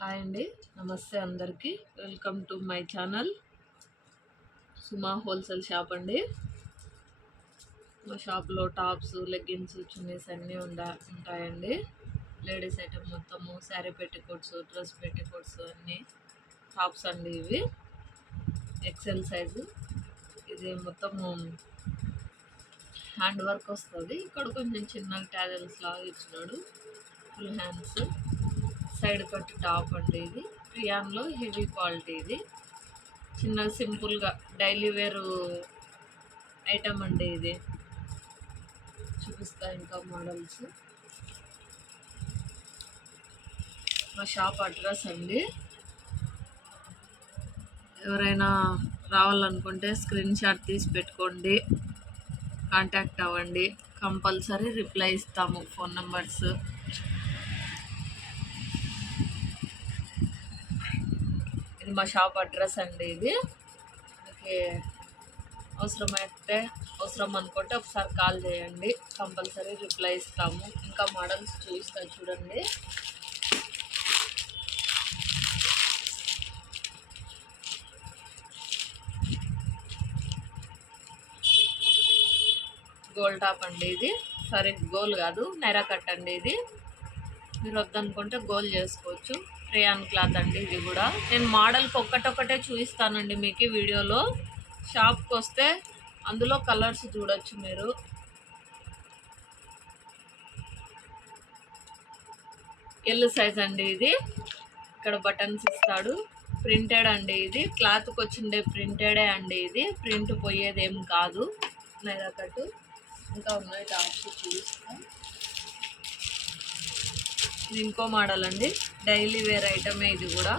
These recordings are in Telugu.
హాయ్ అండి. నమస్తే అందరికీ. Welcome to my channel Suma wholesale shop అండి. మా షాప్లో టాప్స్, లెగ్గిన్స్, చున్నీస్ అన్నీ ఉంటాయండి. లేడీస్ ఐటమ్ మొత్తము శారీ పెట్టికోట్స్, డ్రెస్ పెట్టికోట్స్ అన్నీ టాప్స్ అండి. ఇవి ఎక్సెల్ సైజు. ఇది మొత్తము హ్యాండ్ వర్క్ వస్తుంది. ఇక్కడ కొంచెం చిన్న ట్యాజల్స్ లాగా ఇచ్చినాడు. Full hands, side cut top అండి. ఇది రియాన్లో హెవీ క్వాలిటీ. ఇది చిన్న సింపుల్గా డైలీ వేరు ఐటమ్ అండి. ఇది చూపిస్తా ఇంకా మోడల్స్. మా షాప్ అడ్రస్ అండి. ఎవరైనా రావాలనుకుంటే స్క్రీన్ షాట్ తీసి పెట్టుకోండి, కాంటాక్ట్ అవ్వండి. కంపల్సరీ రిప్లై ఇస్తాము. ఫోన్ నెంబర్స్ ఇది మా షాప్ అడ్రస్ అండి. ఇది ఓకే. అవసరం అనుకుంటే ఒకసారి కాల్ చేయండి, కంపల్సరీ రిప్లై ఇస్తాము. ఇంకా మోడల్స్ చూపిస్తా చూడండి. గోల్డ్ టాప్ అండి. ఇది సారీ, గోల్ కాదు, నైరా కట్ అండి. ఇది మీరు వద్దనుకుంటే గోల్ చేసుకోవచ్చు. రేయాన్ క్లాత్ అండి. ఇది కూడా నేను మోడల్కి ఒక్కటొక్కటే చూపిస్తానండి మీకు వీడియోలో. షాప్కి వస్తే అందులో కలర్స్ చూడొచ్చు మీరు. ఎల్ సైజ్ అండి. ఇది ఇక్కడ బటన్స్ ఇస్తాడు. ప్రింటెడ్ అండి. ఇది క్లాత్కి వచ్చిండే ప్రింటెడే అండి. ఇది ప్రింట్ పోయేది ఏం కాదు. నైరా కట్టు ఇంకా ఉన్నాయి టాప్స్ చూపిస్తాం. ఇది ఇంకో మోడల్ అండి. డైలీ వేర్ ఐటమే ఇది కూడా.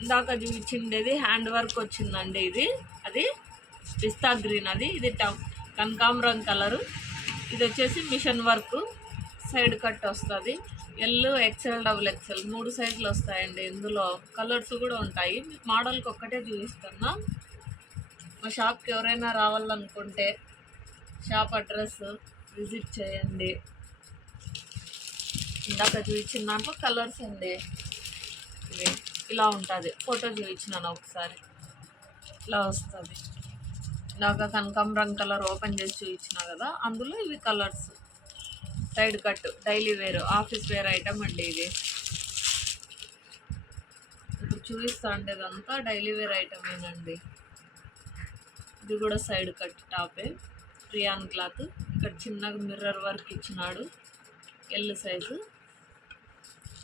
ఇందాక చూపించిండేది హ్యాండ్ వర్క్ వచ్చిందండి. అది పిస్తా గ్రీన్. ఇది కనకాంబరం కలరు. ఇది వచ్చేసి మిషన్ వర్క్, సైడ్ కట్ వస్తుంది. ఎల్, ఎక్సెల్, డబుల్ ఎక్సెల్ 3 సైజులు వస్తాయండి. ఇందులో కలర్స్ కూడా ఉంటాయి. మోడల్కి ఒక్కటే చూపిస్తున్నా. మా షాప్కి ఎవరైనా రావాలనుకుంటే షాప్ అడ్రస్ విజిట్ చేయండి. ఇందాక చూపించిన దాంట్లో కలర్స్ అండి. ఇవి ఇలా ఉంటుంది. ఫోటో చూపించినాను ఒకసారి. ఇలా వస్తుంది. ఇందాక కనకాంబరం కలర్ ఓపెన్ చేసి చూపించిన కదా, అందులో ఇవి colours. Side cut daily wear, office wear item అండి. ఇది ఇప్పుడు చూపిస్తా అండి. ఇదంతా డైలీ వేర్ ఐటమేనండి. ఇది కూడా సైడ్ కట్ టాపే, రియాన్ క్లాత్. ఇక్కడ చిన్నగా మిర్రర్ వర్క్ ఇచ్చినాడు. L size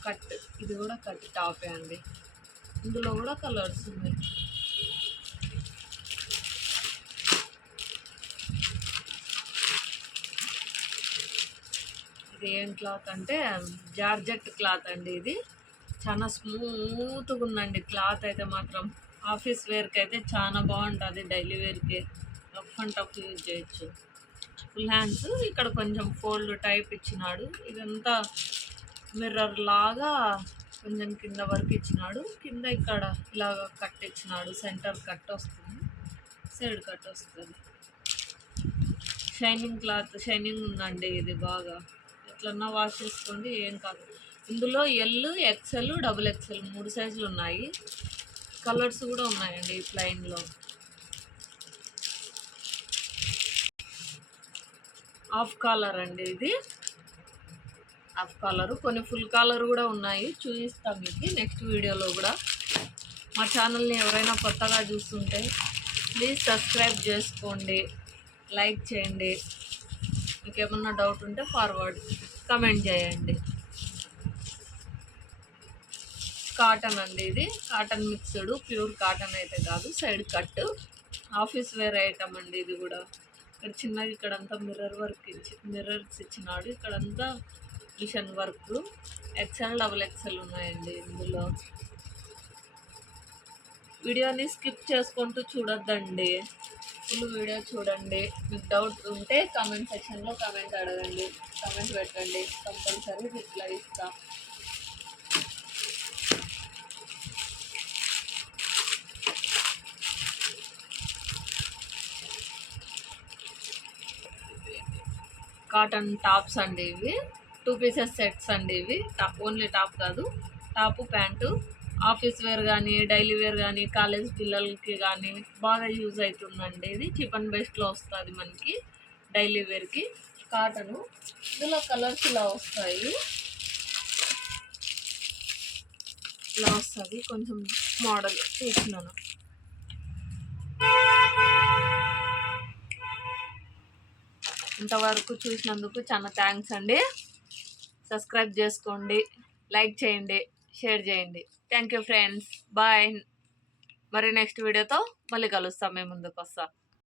cut. ఇది కూడా కట్ టాపే అండి. ఇందులో కూడా కలర్స్ ఉన్నాయి. ఇది ఏం క్లాత్ అంటే జార్జెట్ క్లాత్ అండి. ఇది చాలా స్మూత్గా ఉందండి క్లాత్ అయితే మాత్రం. ఆఫీస్ వేర్కి అయితే చాలా బాగుంటుంది. డైలీ వేర్కి రఫ్ అండ్ టఫ్ యూజ్ చేయొచ్చు. Full hands. ఇక్కడ కొంచెం ఫోల్డ్ టైప్ ఇచ్చినాడు. ఇదంతా మిర్రర్ లాగా కొంచెం కింద వరకు ఇచ్చినాడు. కింద ఇక్కడ ఇలాగ కట్ ఇచ్చినాడు. సెంటర్ కట్ వస్తుంది, సైడ్ కట్ వస్తుంది. షైనింగ్ క్లాత్, షైనింగ్ ఉందండి. ఇది బాగా ఎట్లన్నా వాష్ చేసుకోండి, ఏం కాదు. ఇందులో ఎల్, ఎక్సెల్, డబుల్ ఎక్సెల్ 3 సైజులు ఉన్నాయి. కలర్స్ కూడా ఉన్నాయండి. ప్లైన్లో హాఫ్ కాలర్ అండి. ఇది హాఫ్ కాలరు, కొన్ని ఫుల్ కాలర్ కూడా ఉన్నాయి. చూపిస్తాం మీకు నెక్స్ట్ వీడియోలో కూడా. మా ఛానల్ని ఎవరైనా కొత్తగా చూస్తుంటే ప్లీజ్ సబ్స్క్రైబ్ చేసుకోండి, లైక్ చేయండి. మీకు ఏమన్నా డౌట్ ఉంటే ఫార్వర్డ్ కమెంట్ చేయండి. కాటన్ అండి. ఇది కాటన్ మిక్స్డ్, ప్యూర్ కాటన్ అయితే కాదు. Side cut office wear item అండి. ఇది కూడా ఇక్కడ చిన్నగా ఇక్కడంతా మిర్రర్ వర్క్ మిర్రర్స్ ఇచ్చినాడు. ఇక్కడంతా machine work. XL, double XL ఉన్నాయండి. ఇందులో వీడియోని స్కిప్ చేసుకుంటూ చూడొద్దండి, ఫుల్ వీడియో చూడండి. మీకు డౌట్ ఉంటే కామెంట్ సెక్షన్లో కామెంట్ అడగండి, కామెంట్ పెట్టండి. కంపల్సరీ రిప్లై ఇస్తాం. కాటన్ టాప్స్ అండి. ఇవి 2 పీసెస్ సెట్స్ అండి. ఇవి ఓన్లీ టాప్ కాదు, టాపు, ప్యాంటు, ఆఫీస్ వేర్ కానీ డైలీ వేర్ కానీ కాలేజ్ పిల్లలకి కానీ బాగా యూజ్ అవుతుందండి. ఇది చీప్ అండ్ బెస్ట్లో వస్తుంది మనకి డైలీ వేర్కి. కాటను ఇందులో కలర్స్ ఇలా వస్తాయి, ఇలా వస్తుంది. కొంచెం మోడల్ చూసినాను. ఇంతవరకు చూసినందుకు చాలా థ్యాంక్స్ అండి. సబ్స్క్రైబ్ చేసుకోండి, లైక్ చేయండి, షేర్ చేయండి. Thank you friends, bye. మరి నెక్స్ట్ వీడియోతో మళ్ళీ కలుస్తాం, మేము ముందుకు వస్తాం.